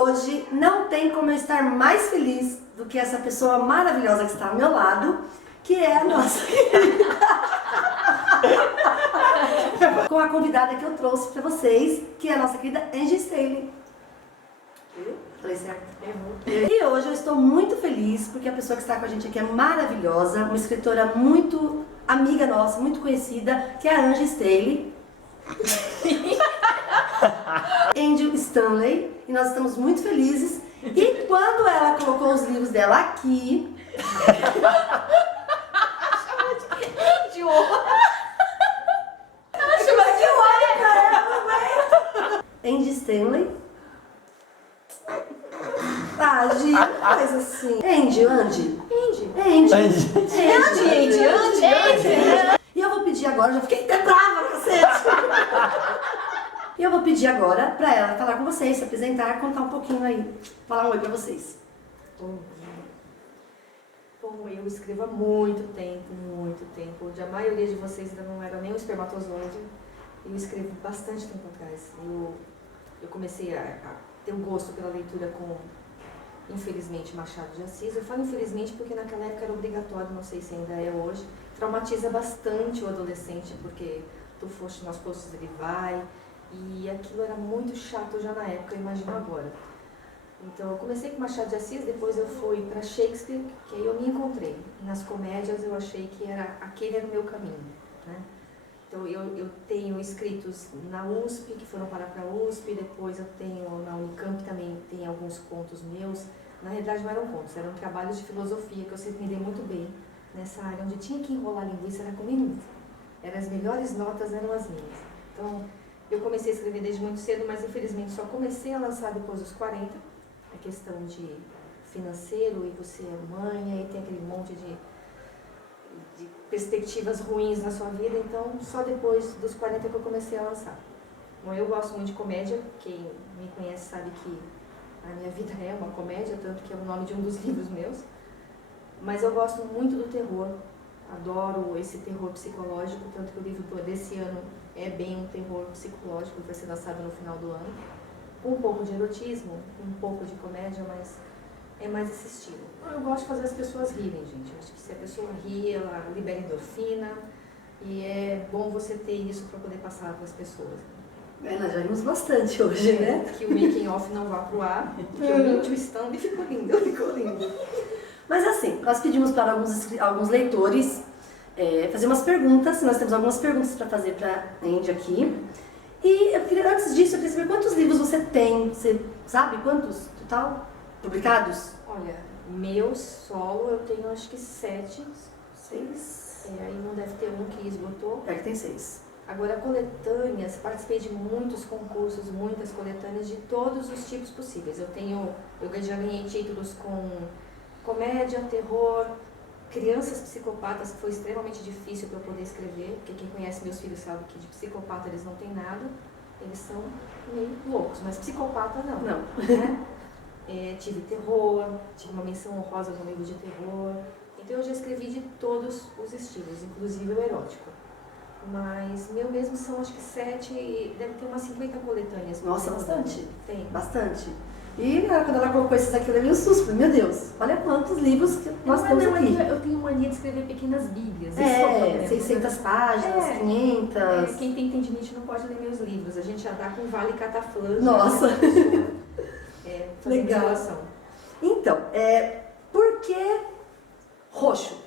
hoje não tem como eu estar mais feliz do que essa pessoa maravilhosa que está ao meu lado, que é a nossa com a convidada que eu trouxe para vocês, que é a nossa querida Angie Staley. Falei certo? E hoje eu estou muito feliz porque a pessoa que está com a gente aqui é maravilhosa, uma escritora muito amiga nossa, muito conhecida, que é a Angie Staley. Angel Stanley, e nós estamos muito felizes. E quando ela colocou os livros dela aqui, de honra. ela chama de olho pra ela, não aguento. Angel Stanley. Ah, Gi, faz assim. Angie. E eu vou pedir agora, já fiquei até brava, cacete. E eu vou pedir agora pra ela falar com vocês, se apresentar, contar um pouquinho aí, falar um oi pra vocês. Bom, eu escrevo há muito tempo. Onde a maioria de vocês ainda não era nem um espermatozoide. Eu escrevo bastante tempo atrás. Eu comecei a ter um gosto pela leitura com, infelizmente, Machado de Assis. Eu falo infelizmente porque naquela época era obrigatório, não sei se ainda é hoje. Traumatiza bastante o adolescente, porque nós postos ele vai. E aquilo era muito chato já na época, eu imagino agora. Então eu comecei com Machado de Assis, depois eu fui para Shakespeare, que aí eu me encontrei. Nas comédias eu achei que aquele era o meu caminho, né? Então eu tenho escritos na USP, que foram parar para a USP, depois eu tenho na Unicamp também, tem alguns contos meus. Na realidade não eram contos, eram trabalhos de filosofia, que eu sempre me dei muito bem nessa área, onde tinha que enrolar linguiça era comigo. As melhores notas eram as minhas. Então eu comecei a escrever desde muito cedo, mas infelizmente só comecei a lançar depois dos 40, a questão de financeiro, e você é mãe, aí tem aquele monte de perspectivas ruins na sua vida, então só depois dos 40 que eu comecei a lançar. Bom, eu gosto muito de comédia, quem me conhece sabe que a minha vida é uma comédia, tanto que é o nome de um dos livros meus, mas eu gosto muito do terror, adoro esse terror psicológico, tanto que o livro desse ano é bem um terror psicológico, que vai ser lançado no final do ano, com um pouco de erotismo, um pouco de comédia, mas é mais esse estilo. Eu gosto de fazer as pessoas rirem, gente. Eu acho que se a pessoa ri, ela libera endorfina, e é bom você ter isso para poder passar para as pessoas. Nós já vimos bastante hoje, né? Que o making off não vá pro ar, que eu minto o stand e ficou lindo. Mas assim, nós pedimos para alguns leitores fazer umas perguntas. Nós temos algumas perguntas para fazer para a Angie aqui. E antes disso, eu queria saber quantos livros você tem. Você sabe quantos total publicados? Olha, meu solo eu tenho acho que 7. 6? Aí não deve ter um que esgotou. É que tem 6. Agora, coletâneas, participei de muitos concursos, muitas coletâneas de todos os tipos possíveis. Eu já ganhei títulos com comédia, terror, crianças psicopatas, que foi extremamente difícil para eu poder escrever, porque quem conhece meus filhos sabe que de psicopata eles não têm nada, eles são meio loucos, mas psicopata não. Né? Tive terror, tive uma menção honrosa no livro de terror, então eu já escrevi de todos os estilos, inclusive o erótico. Mas meu mesmo são acho que 7, deve ter umas 50 coletâneas. Nossa, bastante. Tem. Bastante. E quando ela colocou esses aqui, eu levei um susto. Meu Deus, olha quantos livros que nós temos aqui. Eu tenho mania de escrever pequenas bíblias. 600 páginas, 500. Quem tem tendinite não pode ler meus livros. A gente já dá com vale cataflã. Nossa. Legal. Instalação. Então, por que roxo?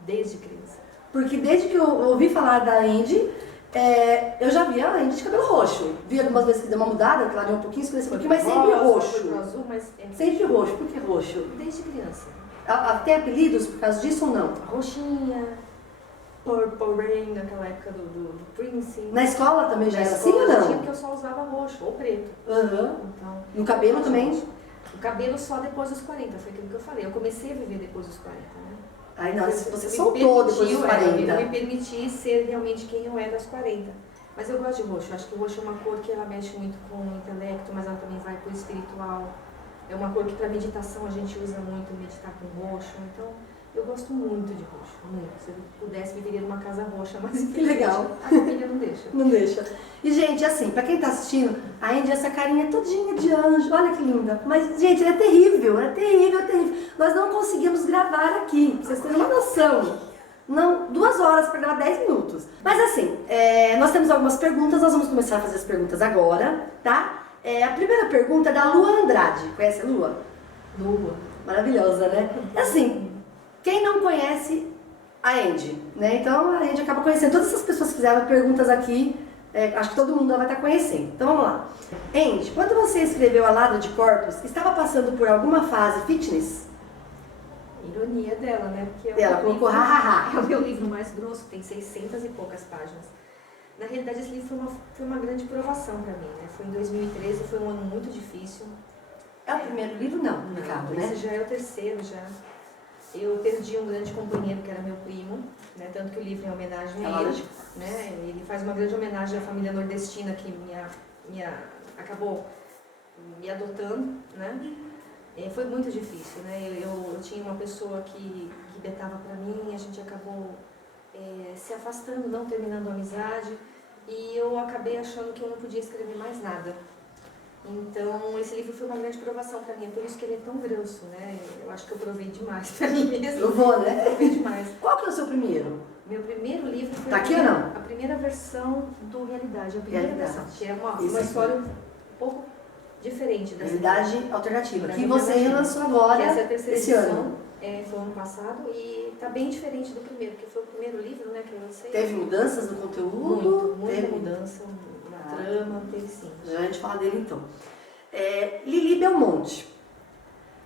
Desde criança. Porque desde que eu ouvi falar da Angie, eu já vi a Angie de cabelo roxo. Vi algumas vezes que deu uma mudada, que ela deu um pouquinho, escureceu um pouquinho, mas sempre roxo. Azul, mas Sempre roxo. Por que roxo? Desde criança. Tem apelidos por causa disso ou não? Roxinha, Purple Rain, naquela época do Prince. Na escola também já era assim ou Tinha, não? porque eu só usava roxo ou preto. Então, E o cabelo também? O cabelo só depois dos 40, foi aquilo que eu falei. Eu comecei a viver depois dos 40, né? Aí não, você soltou depois dos 40. Eu me permiti ser realmente quem eu era aos 40. Mas eu gosto de roxo. Eu acho que o roxo é uma cor que ela mexe muito com o intelecto, mas ela também vai para o espiritual. É uma cor que para meditação a gente usa muito, meditar com roxo. Então, Eu gosto muito de roxo, muito. Se eu pudesse, viveria numa casa roxa, mas Que legal. A família não deixa. Não deixa. E, gente, assim, pra quem tá assistindo, a Andy, essa carinha todinha de anjo, olha que linda. Mas, gente, ela é terrível, é terrível, é terrível. Nós não conseguimos gravar aqui, pra vocês terem uma noção. Não, 2 horas para gravar 10 minutos. Mas assim, nós temos algumas perguntas, nós vamos começar a fazer as perguntas agora, tá? A primeira pergunta é da Lua Andrade. Conhece a Lua? Lua. Maravilhosa, né? Assim, quem não conhece a Andy, né? Então a Andy acaba conhecendo todas essas pessoas que fizeram perguntas aqui. Acho que todo mundo vai estar conhecendo. Então vamos lá. Andy, quando você escreveu A Ladra de Corpos, estava passando por alguma fase fitness? Ironia dela, né? Porque Ela colocou hahaha. É o meu livro mais grosso, tem 600 e poucas páginas. Na realidade, esse livro foi uma grande provação para mim, né? Foi em 2013, foi um ano muito difícil. É o primeiro livro? Não, Ricardo, né? Esse já é o terceiro, já. Eu perdi um grande companheiro, que era meu primo, né? Tanto que o livro é homenagem a ele, né? Ele faz uma grande homenagem à família nordestina que acabou me adotando, né? Foi muito difícil, né? Eu tinha uma pessoa que betava para mim, a gente acabou se afastando, não terminando a amizade, e eu acabei achando que eu não podia escrever mais nada. Então, esse livro foi uma grande provação para mim, é por isso que ele é tão grosso, né? Eu acho que eu provei demais para mim mesma. Eu vou, né? Provei demais. Qual que é o seu primeiro? Meu primeiro livro foi tá aqui ou não? A primeira versão do Realidade, a primeira versão, que é uma história um pouco diferente dessa. Realidade alternativa, que você relançou agora, essa é a terceira esse edição, ano. Foi ano passado e está bem diferente do primeiro, porque foi o primeiro livro, né, que eu lancei. Teve mudanças no conteúdo? Muita mudança na trama, teve sim. Já a gente fala dele então. Lili Belmonte,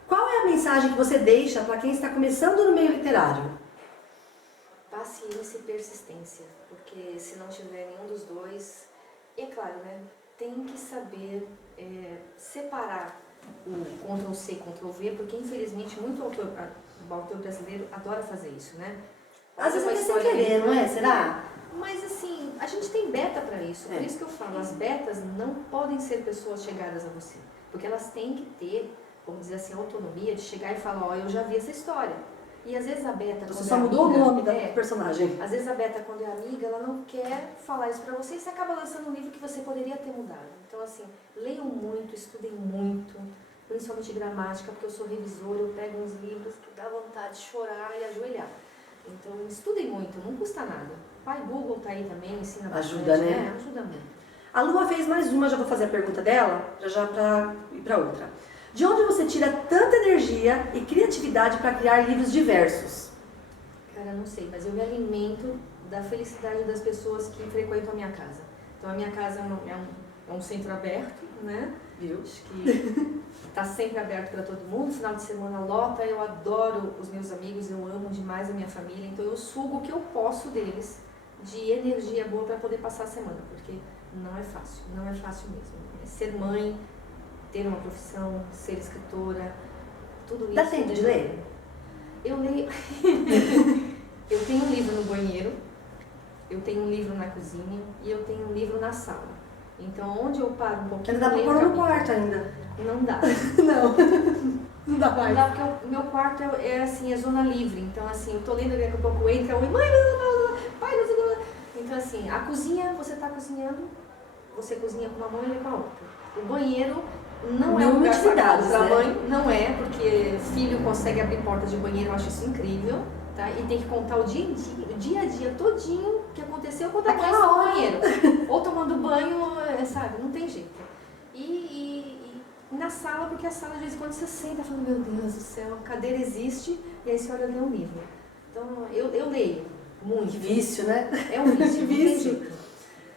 qual é a mensagem que você deixa para quem está começando no meio literário? Paciência e persistência, porque se não tiver nenhum dos dois, é claro, né, tem que saber separar o Ctrl-C, Ctrl-V, porque infelizmente muito o autor brasileiro adora fazer isso, né? Às vezes até sem querer, não é? Será? Mas assim, a gente tem beta para isso, por isso que eu falo, as betas não podem ser pessoas chegadas a você, porque elas têm que ter, vamos dizer assim, a autonomia de chegar e falar, ó, eu já vi essa história. E às vezes a beta, você só mudou o nome da personagem. Às vezes a beta, quando é amiga, ela não quer falar isso pra você e você acaba lançando um livro que você poderia ter mudado. Então assim, leiam muito, estudem muito, principalmente gramática, porque eu sou revisora, eu pego uns livros que dá vontade de chorar e ajoelhar. Então estudem muito, não custa nada. O pai Google tá aí também, ensina bastante. Ajuda, né? Ajuda muito. A Lua fez mais uma, já vou fazer a pergunta dela, já pra ir pra outra. De onde você tira tanta energia e criatividade para criar livros diversos? Cara, não sei, mas eu me alimento da felicidade das pessoas que frequentam a minha casa. Então a minha casa é um centro aberto, né? Viu? Acho que está sempre aberto para todo mundo, final de semana lota, eu adoro os meus amigos, eu amo demais a minha família, então eu sugo o que eu posso deles de energia boa para poder passar a semana, porque não é fácil mesmo. Ser mãe, ter uma profissão, ser escritora, tudo isso. Dá tempo de ler? Eu leio. Eu tenho um livro no banheiro, eu tenho um livro na cozinha e eu tenho um livro na sala. Então, onde eu paro um pouquinho... Ainda dá pra pôr no quarto ainda. Não dá. Não dá mais. Não dá, porque o meu quarto é assim, é zona livre. Então, assim, eu tô lendo, daqui a pouco entra, mãe, pai, então, assim, a cozinha, você tá cozinhando, você cozinha com uma mão e lê com a outra. O banheiro não é um lugar sagrado pra mãe, não é, porque filho consegue abrir portas de banheiro, eu acho isso incrível, tá? E tem que contar o dia a dia todinho que aconteceu quando a mãe está no banheiro. Ou tomando banho, sabe? Não tem jeito. E na sala, porque a sala, de vez em quando, você senta e fala, meu Deus do céu, a cadeira existe, e aí você olha ler um livro. Então, eu leio muito. Que vício, né? É um vício. Vício.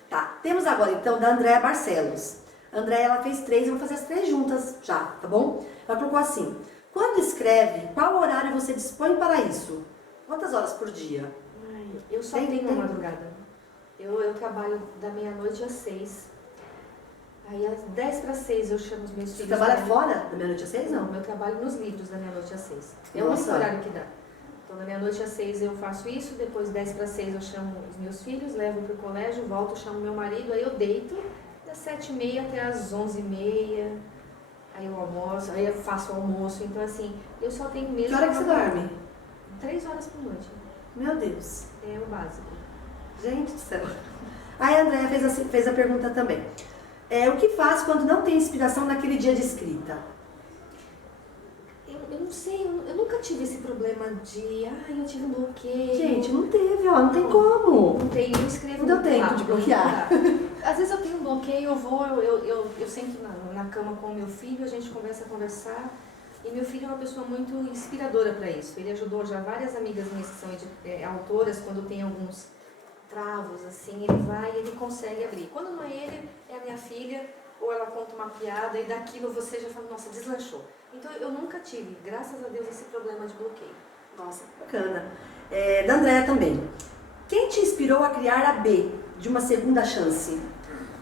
Tá, temos agora, então, da Andréa Barcelos. A Andréa, ela fez 3, eu vou fazer as 3 juntas já, tá bom? Ela colocou assim, quando escreve, qual horário você dispõe para isso? Quantas horas por dia? Eu só tenho uma madrugada. Eu trabalho da meia-noite às 6. Aí às 10 para 6 eu chamo os meus filhos. Você trabalha fora da meia-noite às 6, não? Não, eu trabalho nos livros da meia-noite às 6. É o Nossa. único horário que dá. Então da meia-noite às 6 eu faço isso, depois 10 para 6 eu chamo os meus filhos, levo para o colégio, volto, chamo meu marido, aí eu deito das 7h30 até as 11h30. Aí eu almoço, aí eu faço o almoço, então assim, eu só tenho mesmo... Que hora que você dorme? 3 horas por noite. Meu Deus. É o básico. Gente do céu. Aí a Andréia fez a pergunta também. O que faz quando não tem inspiração naquele dia de escrita? Eu não sei, eu nunca tive esse problema de, eu tive um bloqueio. Gente, não teve, ó, não tem como. Não tem, eu escrevo Não deu muito tempo rápido, de bloquear. Às vezes eu tenho um bloqueio, eu sento na cama com o meu filho, a gente começa a conversar. E meu filho é uma pessoa muito inspiradora para isso. Ele ajudou já várias amigas minhas que são autoras, quando tem alguns travos, assim, ele vai e ele consegue abrir. Quando não é ele, é a minha filha, ou ela conta uma piada e daquilo você já fala, nossa, deslanchou. Então eu nunca tive, graças a Deus, esse problema de bloqueio. Nossa, bacana. Da Andréia também. Quem te inspirou a criar a B, de uma segunda chance?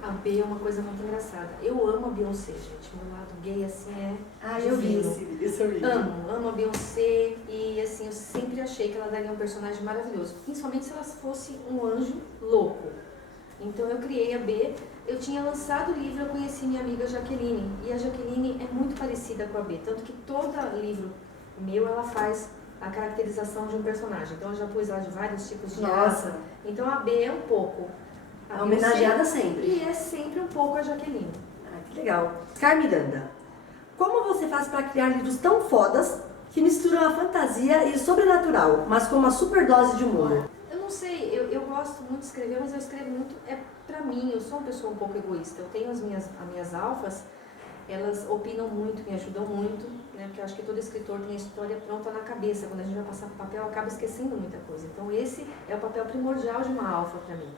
A B é uma coisa muito engraçada. Eu amo a Beyoncé, gente. Meu lado gay, assim, eu vi divino. esse vídeo. Amo a Beyoncé e, assim, eu sempre achei que ela daria um personagem maravilhoso. Principalmente se ela fosse um anjo louco. Então eu criei a B. Eu tinha lançado o livro, eu conheci minha amiga Jaqueline. E a Jaqueline é muito parecida com a B. Tanto que todo livro meu, ela faz a caracterização de um personagem. Então eu já pus lá de vários tipos de raça. Então a B é um pouco... É homenageada sempre. E é sempre um pouco a Jaqueline. Que legal. Scar Miranda, como você faz para criar livros tão fodas que misturam a fantasia e o sobrenatural, mas com uma super dose de humor? Eu não sei, eu gosto muito de escrever, mas eu escrevo muito, pra mim, eu sou uma pessoa um pouco egoísta. Eu tenho as minhas alfas, elas opinam muito, me ajudam muito, né? Porque eu acho que todo escritor tem a história pronta na cabeça. Quando a gente vai passar para o papel, acaba esquecendo muita coisa. Então esse é o papel primordial de uma alfa para mim.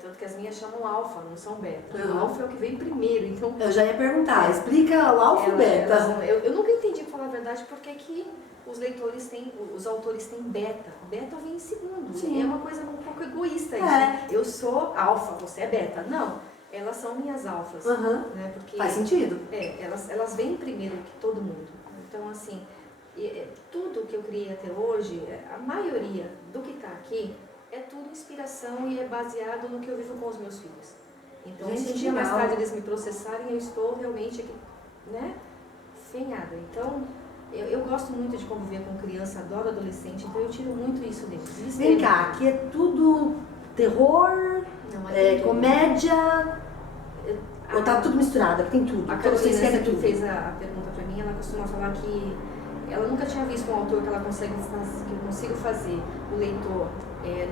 Tanto que as minhas chamam alfa, não são beta. O alfa é o que vem primeiro, então... Eu já ia perguntar, explica o alfa e beta. Eu nunca entendi, pra falar a verdade, porque que os autores têm beta. Beta vem em segundo. Sim. É uma coisa um pouco egoísta isso. Eu sou alfa, você é beta. Não, elas são minhas alfas. Né? Porque, faz sentido. Elas vêm primeiro que todo mundo. Então, assim, tudo que eu criei até hoje, a maioria do que está aqui, é tudo inspiração e é baseado no que eu vivo com os meus filhos. Então, se um dia mais tarde eles me processarem, eu estou realmente aqui, né, fenhada. Então, eu gosto muito de conviver com criança, adoro adolescente, então eu tiro muito isso deles. Vem cá, aqui é tudo terror, comédia, ou tá tudo misturado, aqui tem tudo. A Carolina, que fez a pergunta pra mim, ela costuma falar que ela nunca tinha visto um autor que ela consegue fazer, que eu consigo fazer o leitor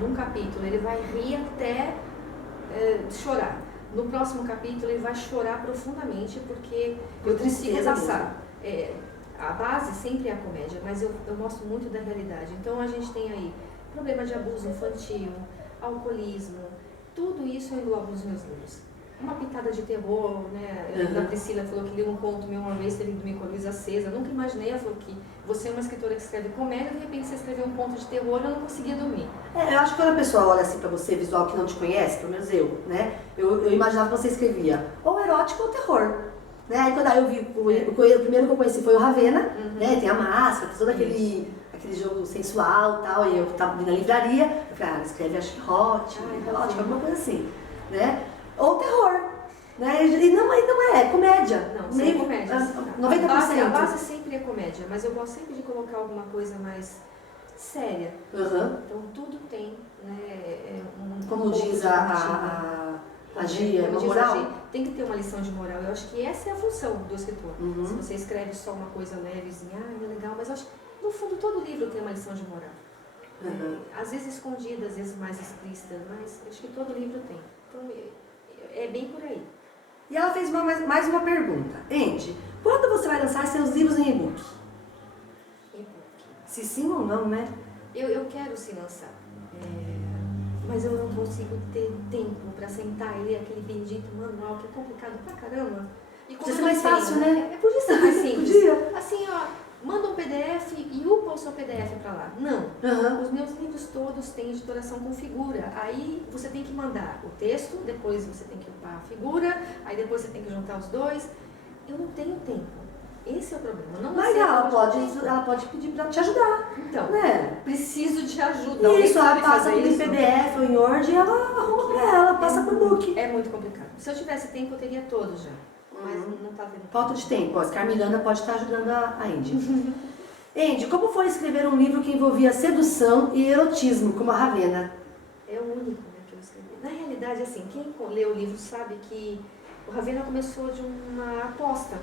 num capítulo, ele vai rir até chorar. No próximo capítulo ele vai chorar profundamente porque eu consigo passar. A base sempre é a comédia, mas eu mostro muito da realidade. Então a gente tem aí problema de abuso infantil, alcoolismo, tudo isso eu englobo nos meus livros. Uma pitada de terror, né? A Priscila falou que leu um conto meu uma vez, teve que dormir com a luz acesa. Eu nunca imaginei, ela falou que você é uma escritora que escreve comédia, de repente você escreveu um conto de terror e eu não conseguia dormir. Eu acho que quando a pessoa olha assim pra você, visual que não te conhece, pelo menos eu, né? Eu imaginava que você escrevia ou erótico ou terror. Né? Aí quando eu vi, o primeiro que eu conheci foi o Ravena, né? Tem a máscara, todo aquele jogo sensual e tal, e eu tava na livraria, eu falei, ela escreve acho que erótico, alguma coisa assim, né? Ou terror, né? E não é comédia. Não, sem comédia. 90%. A base sempre é comédia, mas eu gosto sempre de colocar alguma coisa mais séria. Então tudo tem, né? Como diz a Gia, uma moral? Tem que ter uma lição de moral. Eu acho que essa é a função do escritor. Se você escreve só uma coisa levezinha, é legal, mas eu acho que no fundo todo livro tem uma lição de moral. Às vezes escondida, às vezes mais explícita, mas acho que todo livro tem. Então é bem por aí. E ela fez mais uma pergunta. Andy, quando você vai lançar seus livros em e-book? Se sim ou não, né? Eu quero se lançar. Mas eu não consigo ter tempo para sentar e ler aquele bendito manual que é complicado pra caramba. E podia ser mais fácil, né? Podia ser mais simples. Podia. Assim, manda um PDF e upa o seu PDF para lá. Não. Os meus livros todos têm editoração com figura. Aí você tem que mandar o texto, depois você tem que upar a figura, aí depois você tem que juntar os dois. Eu não tenho tempo. Esse é o problema. Não mas ela pode pedir para te ajudar. Então, né? Preciso de ajuda. Isso, ela passa tudo em PDF ou em Word e ela arruma para ela, passa por book. É muito complicado. Se eu tivesse tempo, eu teria todos já. Mas não tá vendo. Falta de tempo. A Scar Miranda pode estar ajudando a Andy. Andy, como foi escrever um livro que envolvia sedução e erotismo, como a Ravenna? É o único, né, que eu escrevi. Na realidade, assim, quem lê o livro sabe que o Ravenna começou de uma aposta.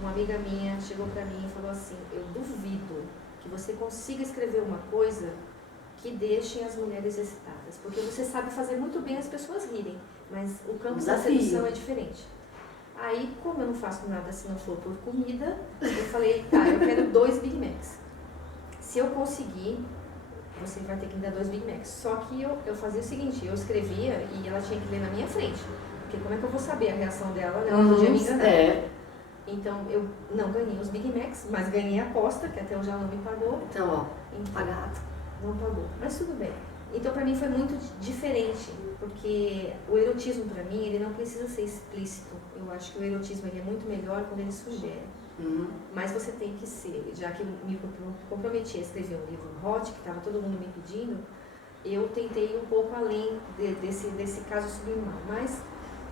Uma amiga minha chegou pra mim e falou assim, eu duvido que você consiga escrever uma coisa que deixe as mulheres excitadas, porque você sabe fazer muito bem as pessoas rirem, mas o campo da sedução é diferente. Aí, como eu não faço nada se não for por comida, eu falei, tá, eu quero 2 Big Macs. Se eu conseguir, você vai ter que me dar 2 Big Macs. Só que eu fazia o seguinte, eu escrevia e ela tinha que ler na minha frente. Porque como é que eu vou saber a reação dela, né? Ela não podia me enganar. Então, eu não ganhei os Big Macs, mas ganhei a aposta, que até hoje ela não me pagou. Então, ó, pagado. Não pagou, mas tudo bem. Então, pra mim foi muito diferente, porque o erotismo, pra mim, ele não precisa ser explícito. Eu acho que o erotismo ele é muito melhor quando ele sugere. Mas você tem que ser, já que me comprometi a escrever um livro hot, que estava todo mundo me pedindo, eu tentei um pouco além desse caso subliminal. Mas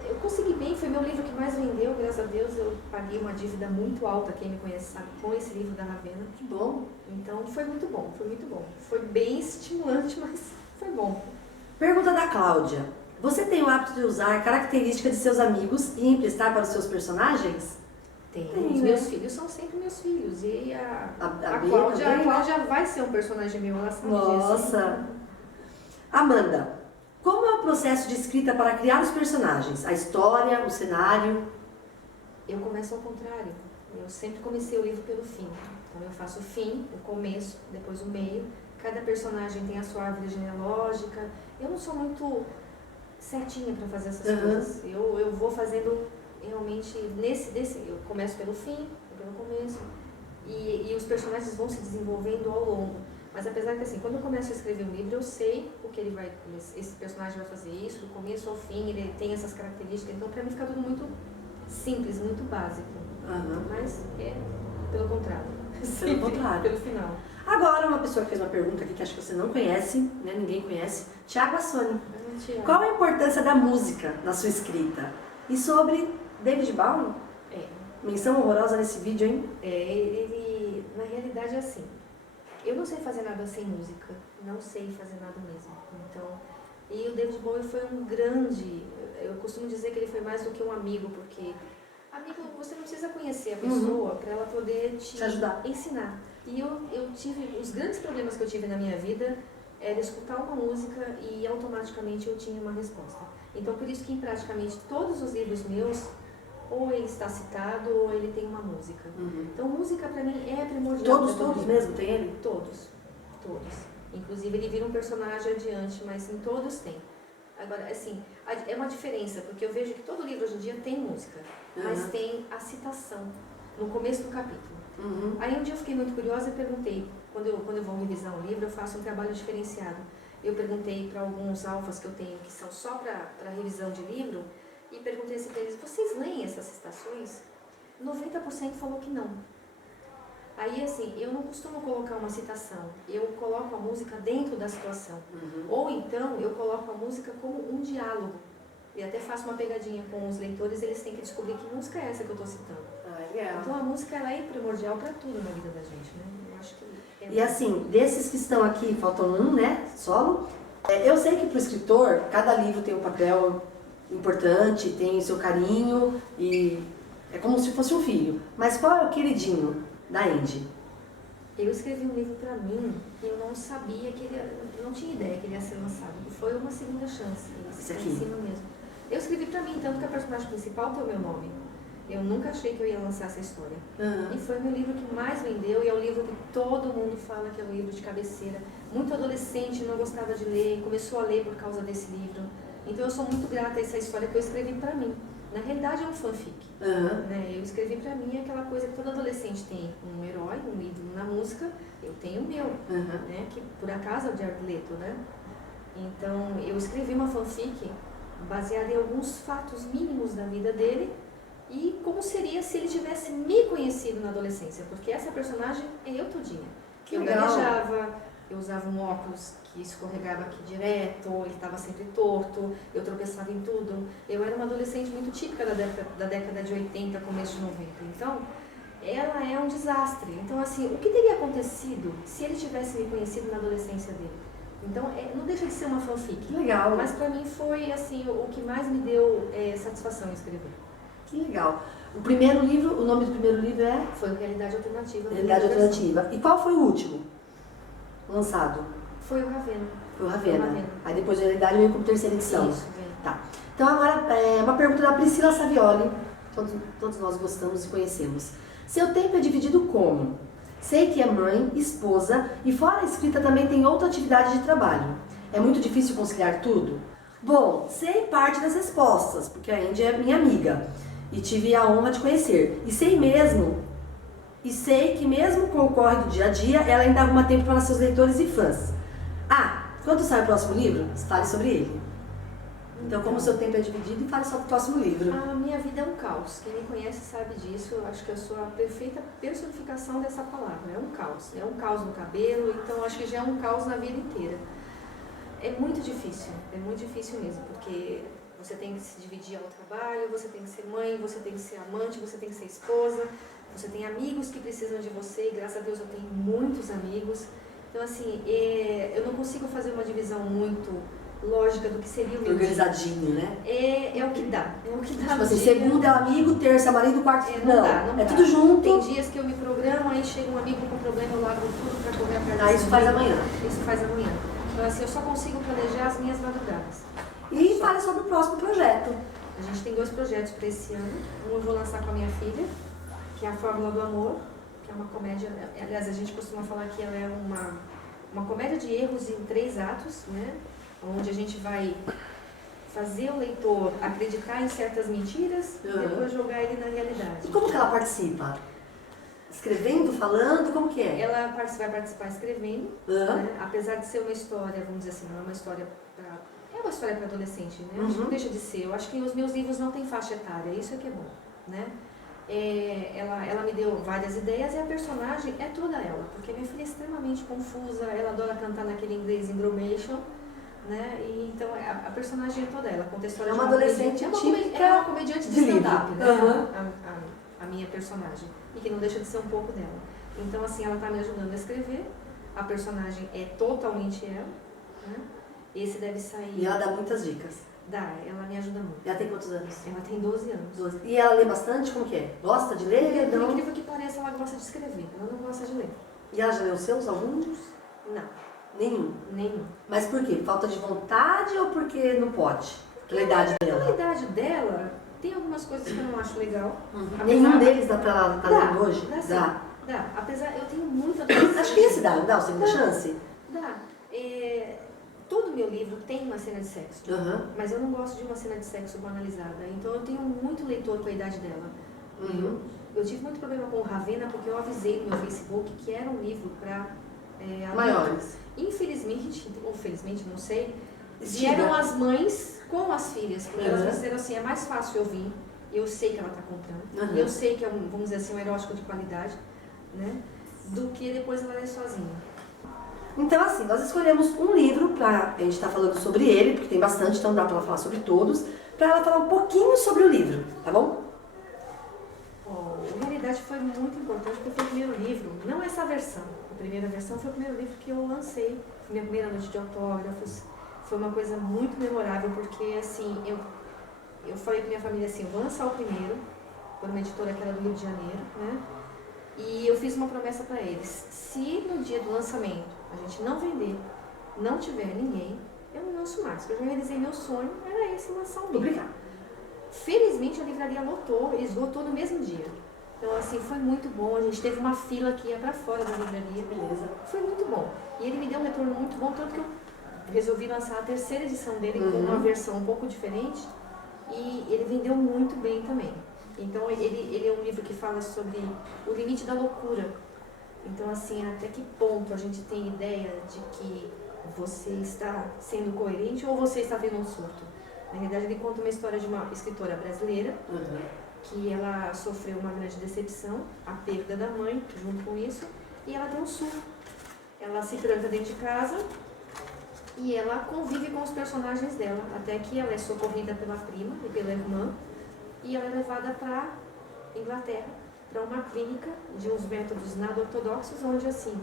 eu consegui bem, foi meu livro que mais vendeu, graças a Deus. Eu paguei uma dívida muito alta, quem me conhece sabe, com esse livro da Ravenna. Que bom. Então foi muito bom, foi muito bom. Foi bem estimulante, mas foi bom. Pergunta da Cláudia. Você tem o hábito de usar características de seus amigos e emprestar para os seus personagens? Tem. Tem, Os né? meus filhos são sempre meus filhos. E A Cláudia vai ser um personagem meu, ela sabe disso. Nossa. Amanda, como é o processo de escrita para criar os personagens? A história, o cenário? Eu começo ao contrário. Eu sempre comecei o livro pelo fim. Então eu faço o fim, o começo, depois o meio. Cada personagem tem a sua árvore genealógica. Eu não sou muito certinha para fazer essas coisas. Eu vou fazendo realmente eu começo pelo fim, pelo começo. E os personagens vão se desenvolvendo ao longo. Mas apesar que assim, quando eu começo a escrever um livro, eu sei o que ele vai, esse personagem vai fazer isso, do começo ao fim, ele tem essas características. Então, para mim fica tudo muito simples, muito básico. Mas é pelo contrário. Pelo contrário. Pelo final. Agora, uma pessoa que fez uma pergunta aqui que acho que você não conhece, né? Ninguém conhece. Tiago Assoni. Qual a importância da música na sua escrita? E sobre David Bowie? Menção horrorosa nesse vídeo, hein? Ele, na realidade, é assim. Eu não sei fazer nada sem música. Não sei fazer nada mesmo. Então, e o David Bowie foi um grande... Eu costumo dizer que ele foi mais do que um amigo, porque... Amigo, você não precisa conhecer a pessoa para ela poder te ajudar, ensinar. E eu tive... Os grandes problemas que eu tive na minha vida era escutar uma música e automaticamente eu tinha uma resposta. Então, por isso que em praticamente todos os livros meus, ou ele está citado ou ele tem uma música. Então, música para mim é primordial. Todos mesmo tem ele? Todos. Inclusive, ele vira um personagem adiante, mas em todos tem. Agora, assim, é uma diferença, porque eu vejo que todo livro hoje em dia tem música, mas tem a citação no começo do capítulo. Aí um dia eu fiquei muito curiosa e perguntei, quando eu vou revisar um livro, eu faço um trabalho diferenciado. Eu perguntei para alguns alfas que eu tenho, que são só para revisão de livro, e perguntei assim para eles, vocês leem essas citações? 90% falou que não. Aí, assim, eu não costumo colocar uma citação, eu coloco a música dentro da situação. Ou então, eu coloco a música como um diálogo. E até faço uma pegadinha com os leitores, eles têm que descobrir que música é essa que eu estou citando. Então, a música ela é primordial para tudo na vida da gente, né? Eu acho que E assim, desses que estão aqui, faltam um, né, solo. Eu sei que para o escritor, cada livro tem um papel importante, tem o seu carinho, e é como se fosse um filho. Mas qual é o queridinho da Andy? Eu escrevi um livro para mim e eu não sabia que eu não tinha ideia que ele ia ser lançado. Foi uma segunda chance, Esse aqui. em cima mesmo. Eu escrevi para mim, tanto que a personagem principal tem o meu nome. Eu nunca achei que eu ia lançar essa história. E foi o meu livro que mais vendeu e é o livro que todo mundo fala que é o livro de cabeceira. Muito adolescente não gostava de ler, começou a ler por causa desse livro. Então eu sou muito grata a essa história que eu escrevi para mim. Na realidade é um fanfic. Né? Eu escrevi pra mim aquela coisa que todo adolescente tem, um herói, um ídolo na música, eu tenho o meu, né? Que por acaso é o Jared Leto, né? Então eu escrevi uma fanfic baseada em alguns fatos mínimos da vida dele e como seria se ele tivesse me conhecido na adolescência, porque essa personagem é eu todinha. Que eu legal. gaguejava, eu usava um óculos que escorregava aqui direto, ele estava sempre torto, eu tropeçava em tudo. Eu era uma adolescente muito típica da década de 80, começo de 90. Então, ela é um desastre. Então, assim, o que teria acontecido se ele tivesse me conhecido na adolescência dele? Então, não deixa de ser uma fanfic. Que legal. Mas pra mim foi, assim, o que mais me deu satisfação em escrever. Que legal. O primeiro livro, o nome do primeiro livro é? Foi o Realidade Alternativa. Realidade Alternativa. E qual foi o último lançado? Foi o Ravena. Foi o Ravena. Aí depois a Realidade veio como terceira edição. Isso, bem. Tá. Então agora, uma pergunta da Priscila Savioli. Todos nós gostamos e conhecemos. Seu tempo é dividido como? Sei que é mãe, esposa e fora a escrita também tem outra atividade de trabalho. É muito difícil conciliar tudo? Bom, sei parte das respostas, porque a Andy é minha amiga e tive a honra de conhecer. E sei que mesmo com o corre do dia a dia, ela ainda arruma tempo para seus leitores e fãs. Quando sai o próximo livro, fale sobre ele. Então, como o seu tempo é dividido, fale sobre o próximo livro. A minha vida é um caos. Quem me conhece sabe disso. Eu acho que eu sou a perfeita personificação dessa palavra. É um caos. É um caos no cabelo, então acho que já é um caos na vida inteira. É muito difícil mesmo, porque você tem que se dividir ao trabalho, você tem que ser mãe, você tem que ser amante, você tem que ser esposa, você tem amigos que precisam de você, e graças a Deus eu tenho muitos amigos. Então, assim, eu não consigo fazer uma divisão muito lógica do que seria o meu organizadinho, né? É o que dá. É o que dá. Tipo assim, segunda é amigo, terça é marido, quarto não dá. É tudo junto. Tem dias que eu me programo, aí chega um amigo com problema, eu largo tudo pra correr atrás desse isso faz amanhã. Isso faz amanhã. Então, assim, eu só consigo planejar as minhas madrugadas. E fale sobre o próximo projeto. A gente tem 2 projetos para esse ano. Um eu vou lançar com a minha filha, que é a Fórmula do Amor, que é uma comédia. Aliás, a gente costuma falar que ela é uma comédia de erros em 3 atos, né? Onde a gente vai fazer o leitor acreditar em certas mentiras e depois jogar ele na realidade. E como que ela participa? Escrevendo, falando, como que é? Ela vai participar escrevendo, né? Apesar de ser uma história, vamos dizer assim, não é uma história para adolescente, né? Não deixa de ser. Eu acho que os meus livros não têm faixa etária, isso é que é bom, né? Ela me deu várias ideias e a personagem é toda ela, porque minha filha é extremamente confusa, ela adora cantar naquele inglês Ingromation, né? E então a personagem é toda ela, conta a história de uma adolescente típica, é uma comediante de stand-up, né? A minha personagem, e que não deixa de ser um pouco dela. Então, assim, ela está me ajudando a escrever, a personagem é totalmente ela, né? Esse deve sair... E ela dá muitas dicas. Dá, ela me ajuda muito. Ela tem quantos anos? Ela tem 12 anos. 12. E ela lê bastante? Como que é? Gosta de ler? Por incrível que pareça, ela gosta de escrever, ela não gosta de ler. E ela já leu os seus, alguns? Não. Nenhum. Mas por quê? Falta de vontade ou porque não pode? Pela idade dela? Pela idade dela, tem algumas coisas que eu não acho legal. Nenhum deles dá pra ela estar lendo hoje? Dá. Apesar, eu tenho muita... Acho que esse dá uma segunda chance? Dá. Todo meu livro tem uma cena de sexo, mas eu não gosto de uma cena de sexo banalizada. Então eu tenho muito leitor com a idade dela. Eu tive muito problema com o Ravena porque eu avisei no meu Facebook que era um livro para maiores. Infelizmente, ou felizmente, não sei, vieram as mães com as filhas, porque elas disseram assim, é mais fácil eu vir, eu sei que ela está contando, eu sei que é vamos dizer assim, um erótico de qualidade, né, do que depois ela ler sozinha. Então, assim, nós escolhemos um livro a gente está falando sobre ele, porque tem bastante, então dá para ela falar sobre todos, para ela falar um pouquinho sobre o livro, tá bom? A realidade foi muito importante porque foi o primeiro livro, não essa versão, a primeira versão foi o primeiro livro que eu lancei, foi minha primeira noite de autógrafos, foi uma coisa muito memorável porque, assim, eu falei pra minha família assim, eu vou lançar o primeiro, por uma editora que era do Rio de Janeiro, né? E eu fiz uma promessa para eles, se no dia do lançamento a gente não vender, não tiver ninguém, eu não lanço mais, porque eu já realizei meu sonho, era esse, lançar um livro. Obrigada. Felizmente a livraria esgotou no mesmo dia. Então, assim, foi muito bom, a gente teve uma fila que ia para fora da livraria, beleza, foi muito bom. E ele me deu um retorno muito bom, tanto que eu resolvi lançar a terceira edição dele com uma versão um pouco diferente, e ele vendeu muito bem também. Então, ele é um livro que fala sobre o limite da loucura. Então, assim, até que ponto a gente tem ideia de que você está sendo coerente ou você está tendo um surto. Na realidade, ele conta uma história de uma escritora brasileira, que ela sofreu uma grande decepção, a perda da mãe, junto com isso, e ela tem um surto. Ela se tranca dentro de casa e ela convive com os personagens dela, até que ela é socorrida pela prima e pela irmã, e ela é levada para Inglaterra, para uma clínica de uns métodos nada ortodoxos, onde assim,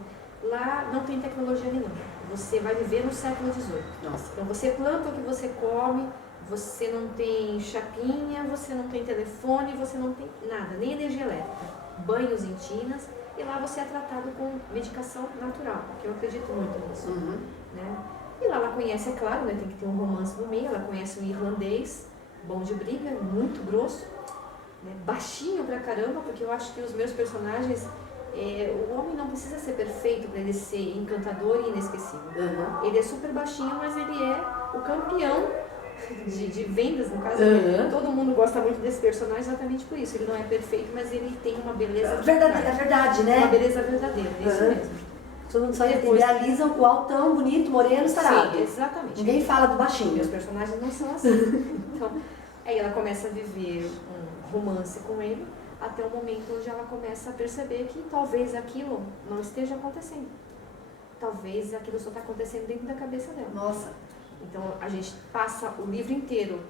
lá não tem tecnologia nenhuma. Você vai viver no século XVIII. Nossa. Então você planta o que você come, você não tem chapinha, você não tem telefone, você não tem nada, nem energia elétrica. Banhos em tinas, e lá você é tratado com medicação natural, que eu acredito muito nisso. Né? E lá ela conhece, é claro, né, tem que ter um romance no meio, ela conhece um irlandês, bom de briga, muito grosso, né, baixinho pra caramba, porque eu acho que os meus personagens, o homem não precisa ser perfeito para ele ser encantador e inesquecível. Ele é super baixinho, mas ele é o campeão de vendas, no caso. Todo mundo gosta muito desse personagem exatamente por isso. Ele não é perfeito, mas ele tem uma beleza verdadeira. É verdade, né? Uma beleza verdadeira, é isso mesmo. Todo mundo só idealizam o altão, bonito, moreno, sarado. Sim, exatamente. Ninguém fala do baixinho. Meus personagens não são assim. Então, aí ela começa a viver um romance com ele, até o momento onde ela começa a perceber que talvez aquilo não esteja acontecendo. Talvez aquilo só está acontecendo dentro da cabeça dela. Nossa. Então a gente passa o livro inteiro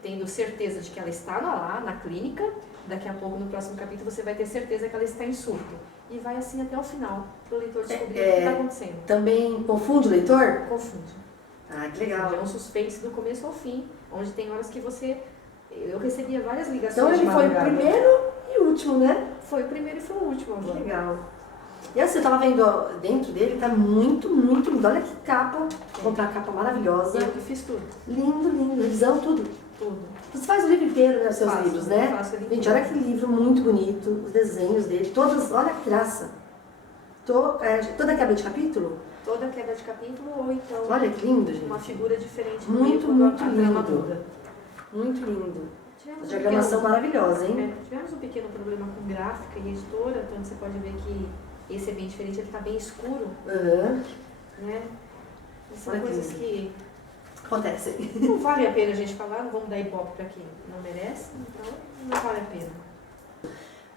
tendo certeza de que ela está lá na clínica. Daqui a pouco, no próximo capítulo, você vai ter certeza que ela está em surto. E vai assim até o final, para o leitor descobrir o que está acontecendo. Também confunde o leitor? Confunde. Ah, que legal. É um suspense do começo ao fim, onde tem horas que você... Eu recebia várias ligações. Então ele foi o primeiro e o último, né? Foi o primeiro e foi o último agora. Legal. E assim, eu tava vendo dentro dele, tá muito, muito lindo. Olha que capa. Comprar uma capa maravilhosa. Eu que fiz tudo. Lindo, lindo. Revisão, tudo. Tudo. Você faz o livro inteiro, né? Os seus livros, né? Faço ele Gente, olha que livro muito bonito. Os desenhos dele, todos, olha que graça. Toda quebra de capítulo? Toda quebra de capítulo, ou então olha que lindo, gente. uma figura diferente. Muito, muito lindo. Toda. Muito lindo. Tivemos Diagramação maravilhosa, hein? Tivemos um pequeno problema com gráfica e editora, então você pode ver que esse é bem diferente, ele está bem escuro. Né? São coisas que acontecem. Não vale a pena a gente falar, não vamos dar ibope para quem não merece, então não vale a pena.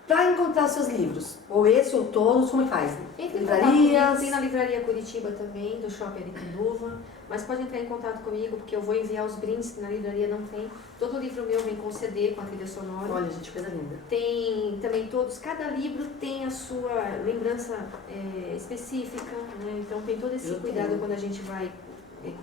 Para encontrar seus livros, ou esse ou todos, como faz? Livrarias? Tem na Livraria Curitiba também, do Shopping Aricanduva, mas pode entrar em contato comigo, porque eu vou enviar os brindes que na livraria não tem. Todo livro meu vem com CD, com a trilha sonora. Olha, gente, coisa linda. Tem também todos, cada livro tem a sua lembrança específica, né? Então tem todo esse cuidado quando a gente vai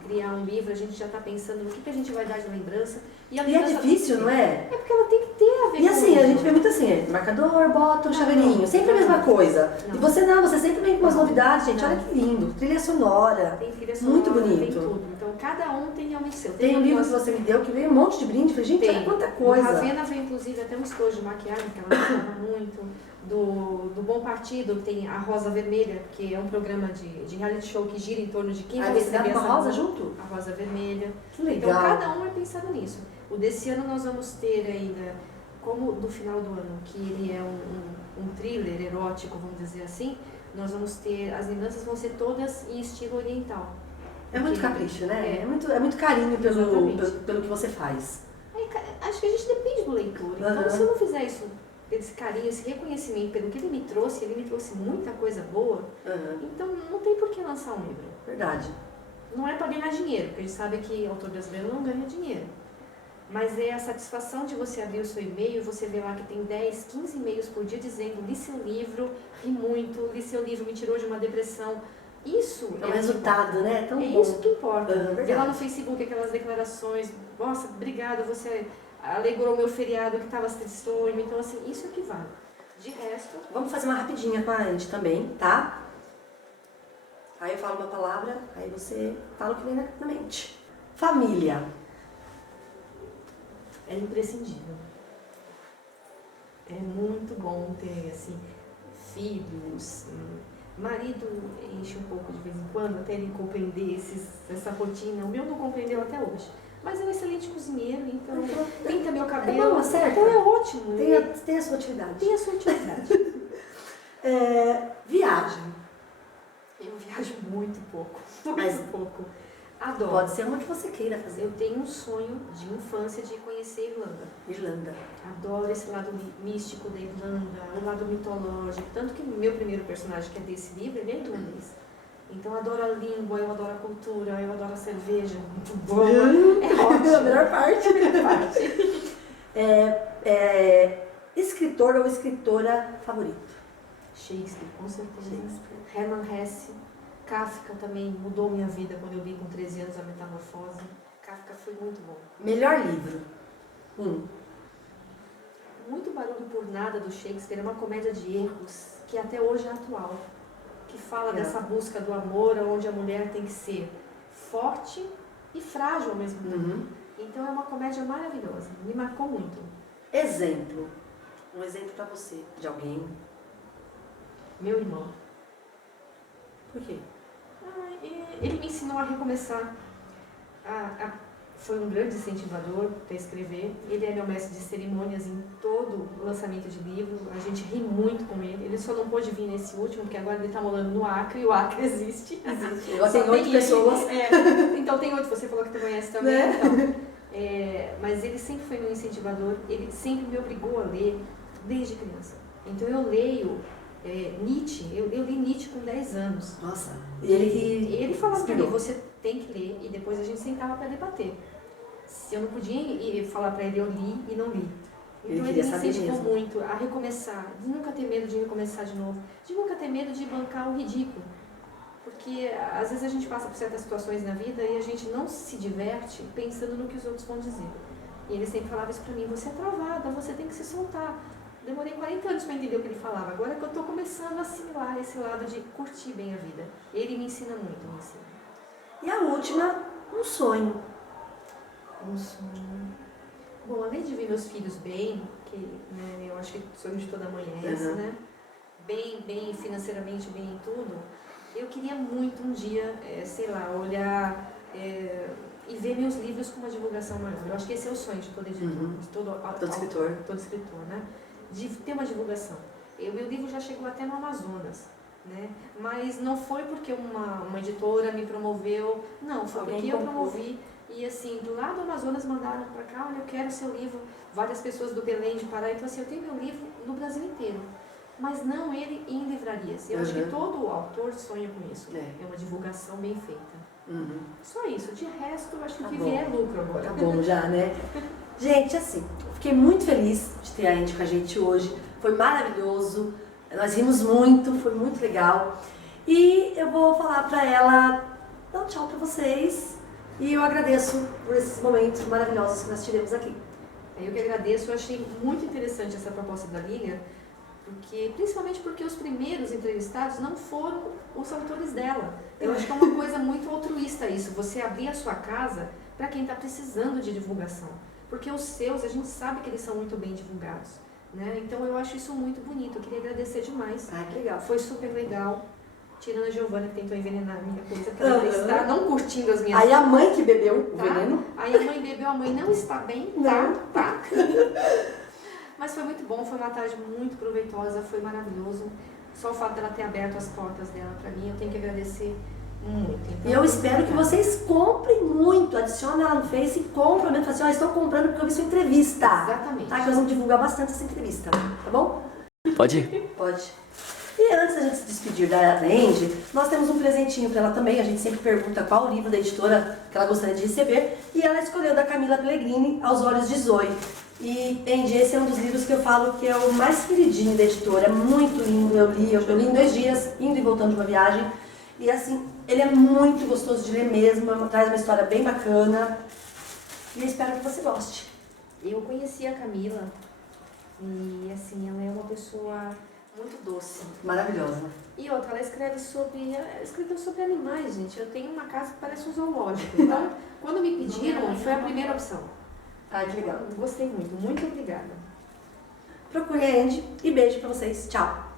criar um livro, a gente já está pensando no que a gente vai dar de lembrança. E é difícil, não é? É porque ela tem que ter a ver com assim, a gente vê muito assim, marcador, bota, chaveirinho, sempre a mesma coisa. Não. E você sempre vem com umas novidades, gente, olha que lindo. Trilha sonora. Tem trilha sonora, muito bonito. Tem tudo. Então cada um tem realmente seu. Tem um livro que você me deu que veio um monte de brinde, falei, gente, olha quanta coisa. A Ravena veio inclusive até um estojo de maquiagem, que ela gostava muito. Do Bom Partido, tem a Rosa Vermelha, que é um programa de reality show que gira em torno de quem vai receber essa rosa junto? A Rosa Vermelha. Que legal. Então cada um é pensado nisso. O desse ano nós vamos ter ainda, como do final do ano, que ele é um thriller erótico, vamos dizer assim, nós vamos ter, as lembranças vão ser todas em estilo oriental. É muito capricho, né? É muito carinho pelo que você faz. Acho que a gente depende do leitor. Então se eu não fizer isso, esse carinho, esse reconhecimento pelo que ele me trouxe muita coisa boa, então não tem por que lançar um livro. Verdade. Não é para ganhar dinheiro, porque a gente sabe que autor brasileiro não ganha dinheiro. Mas é a satisfação de você abrir o seu e-mail, você vê lá que tem 10, 15 e-mails por dia dizendo: li seu livro, ri muito, li seu livro, me tirou de uma depressão. Isso é o resultado, né? Tão bom. Isso que importa. Vê lá no Facebook aquelas declarações: nossa, obrigada, você alegrou meu feriado que estava tristonho. Então, assim, isso é que vale. De resto... Vamos fazer uma rapidinha com a Andy também, tá? Aí eu falo uma palavra, aí você fala o que vem na mente. Família. É imprescindível. É muito bom ter, assim, filhos. Marido enche um pouco de vez em quando, até ele compreender essa rotina. O meu não compreendeu até hoje. Mas é um excelente cozinheiro, então pinta meu cabelo. É certo. Então é ótimo. Tem a sua utilidade. Tem a sua utilidade. Viagem. Eu viajo muito pouco. Mas pouco. Adoro. Pode ser uma que você queira fazer. Eu tenho um sonho de infância de conhecer Irlanda. Adoro esse lado místico da Irlanda, o lado mitológico. Tanto que o meu primeiro personagem, que é desse livro, ele é irlandês. Então eu adoro a língua, eu adoro a cultura, eu adoro a cerveja. Muito boa. É ótimo. A melhor parte. É a melhor parte. escritor ou escritora favorito? Shakespeare, com certeza. Hermann Hesse. Kafka também mudou minha vida quando eu li com 13 anos a Metamorfose. Kafka foi muito bom. Melhor livro? Muito Barulho por Nada, do Shakespeare, é uma comédia de erros que até hoje é atual. Que fala dessa busca do amor, onde a mulher tem que ser forte e frágil ao mesmo tempo. Então é uma comédia maravilhosa, me marcou muito. Exemplo. Um exemplo pra você, de alguém. Meu irmão. Por quê? Ele me ensinou a recomeçar. Foi um grande incentivador para escrever. Ele é meu mestre de cerimônias em todo o lançamento de livro. A gente ri muito com ele. Ele só não pôde vir nesse último, porque agora ele está morando no Acre e o Acre existe. Agora tem 8 pessoas. Então tem 8, você falou que tu conhece também. Né? Então, mas ele sempre foi meu incentivador. Ele sempre me obrigou a ler desde criança. Então eu leio Nietzsche. Eu li Nietzsche com 10 anos. Nossa. E ele falava para mim, você tem que ler, e depois a gente sentava para debater. Se eu não podia falar para ele, eu li e não li. Então ele me incentivou muito a recomeçar, de nunca ter medo de recomeçar de novo, de nunca ter medo de bancar o ridículo. Porque às vezes a gente passa por certas situações na vida e a gente não se diverte pensando no que os outros vão dizer. E ele sempre falava isso para mim, você é travada, você tem que se soltar. Demorei 40 anos para entender o que ele falava, agora que eu estou começando a assimilar esse lado de curtir bem a vida. Ele me ensina muito, me ensina. E a última, um sonho. Um sonho. Bom, além de ver meus filhos bem, que né, eu acho que o sonho de toda mãe é esse, né? Bem financeiramente, bem em tudo. Eu queria muito um dia, sei lá, olhar e ver meus livros com uma divulgação maior. Eu acho que esse é o sonho de todo editor, de todo escritor. Todo escritor, né? De ter uma divulgação. Meu livro já chegou até no Amazonas. Né? Mas não foi porque uma editora me promoveu, não, foi porque eu promovi. E assim, do lado do Amazonas mandaram para cá, olha, eu quero seu livro. Várias pessoas do Belém, de Pará, então assim, eu tenho meu livro no Brasil inteiro. Mas não ele em livrarias. Eu acho que todo autor sonha com isso. É uma divulgação bem feita. Só isso. De resto, eu acho que o que vier é lucro agora. Tá bom já, né? Gente, assim, fiquei muito feliz de ter a Andy com a gente hoje. Foi maravilhoso. Nós rimos muito, foi muito legal. E eu vou falar pra ela dar um tchau pra vocês. E eu agradeço por esses momentos maravilhosos que nós tivemos aqui. Eu que agradeço, eu achei muito interessante essa proposta da Lilian, principalmente porque os primeiros entrevistados não foram os autores dela. Eu acho que é uma coisa muito altruísta isso, você abrir a sua casa para quem está precisando de divulgação. Porque os seus, a gente sabe que eles são muito bem divulgados. Né? Então eu acho isso muito bonito, eu queria agradecer demais. Que legal. Foi super legal. Tirando a Giovana, que tentou envenenar a minha coisa, que ela está não curtindo as minhas... Aí a mãe que bebeu o veneno. Aí a mãe bebeu, a mãe não está bem, tá? Mas foi muito bom, foi uma tarde muito proveitosa, foi maravilhoso. Só o fato dela ter aberto as portas dela para mim, eu tenho que agradecer muito. Então, e eu espero que vocês comprem muito, adicione ela no Face e comprem mesmo, assim, estou comprando porque eu vi sua entrevista. Exatamente. Tá? Que nós vamos divulgar bastante essa entrevista, tá bom? Pode ir? Pode. E antes da gente se despedir da Andy, nós temos um presentinho para ela também. A gente sempre pergunta qual o livro da editora que ela gostaria de receber. E ela escolheu da Camila Pellegrini, Aos Olhos de Zoe. E, Andy, esse é um dos livros que eu falo que é o mais queridinho da editora. É muito lindo, eu li em 2 dias, indo e voltando de uma viagem. E assim, ele é muito gostoso de ler mesmo, traz uma história bem bacana. E eu espero que você goste. Eu conheci a Camila e assim, ela é uma pessoa muito doce. Maravilhosa. E outra, ela escreveu sobre animais, gente. Eu tenho uma casa que parece um zoológico. Então, quando me pediram, foi a primeira opção. Que legal. Gostei muito. Muito obrigada. Procure a Andy e beijo pra vocês. Tchau.